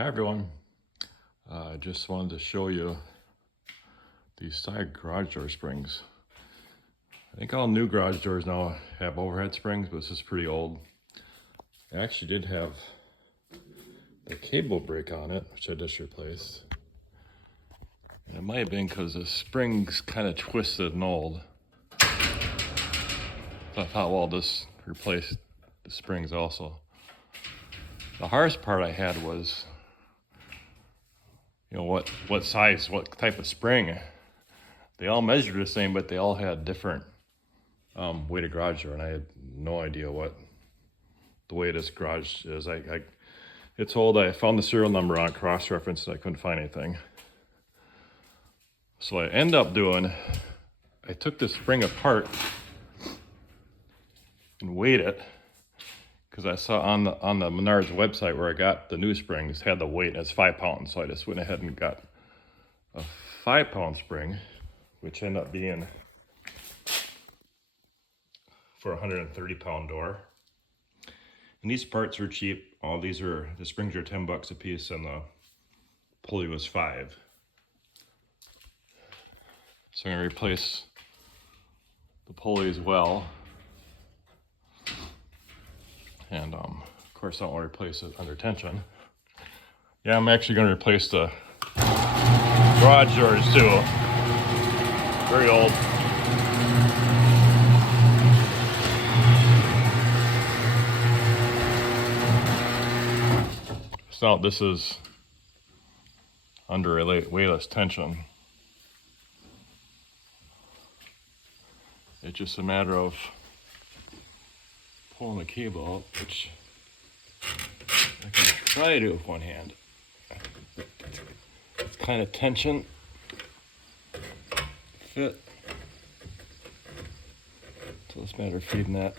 Hi everyone, I just wanted to show you these side garage door springs. I think all new garage doors now have overhead springs, but this is pretty old. It actually did have a cable break on it, which I just replaced. And it might have been because the spring's kind of twisted and old. So I thought, well, just replace the springs also. The hardest part I had was, what size, what type of spring. They all measured the same, but they all had different weighted garage door, and I had no idea what the weight of this garage is. It's old. I found the serial number on cross-reference and I couldn't find anything. So what I ended up doing, I took the spring apart and weighed it, because I saw on the Menards website where I got the new springs had the weight, and it's 5 pounds. So I just went ahead and got a 5-pound spring, which ended up being for a 130-pound door. And these parts were cheap. The springs are $10 a piece, and the pulley was $5. So I'm gonna replace the pulley as well. And of course I don't want to replace it under tension. Yeah, I'm actually gonna replace the garage doors too. Very old. So this is under a weightless tension. It's just a matter of pulling the cable out, which I can try to do with one hand. It's kind of tension fit. So it's a matter of feeding that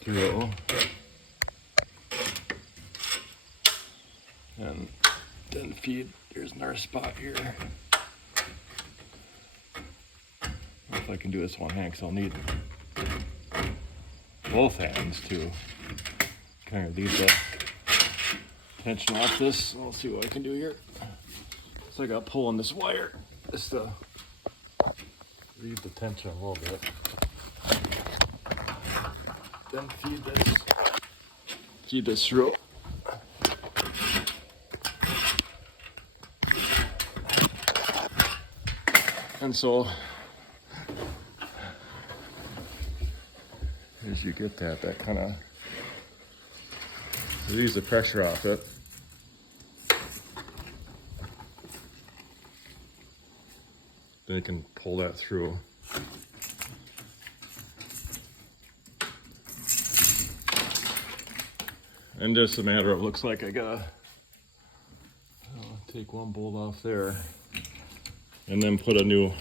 through. And then feed, here's another spot here. If I can do this one hand, because I'll need both hands to kind of leave the tension off this. I'll see what I can do here. So I got pulling this wire just to relieve the tension a little bit. Then feed this through. And so as you get that kind of relieves the pressure off it. Then you can pull that through. And just a matter of, looks like I gotta take one bolt off there and then put a new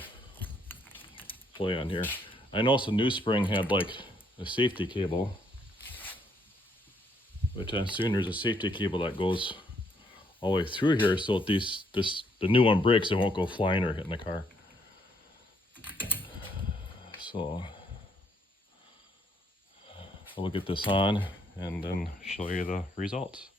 pulley on here. I noticed the new spring had like a safety cable, which I assume there's a safety cable that goes all the way through here, so if the new one breaks, it won't go flying or hitting the car. So I'll get this on and then show you the results.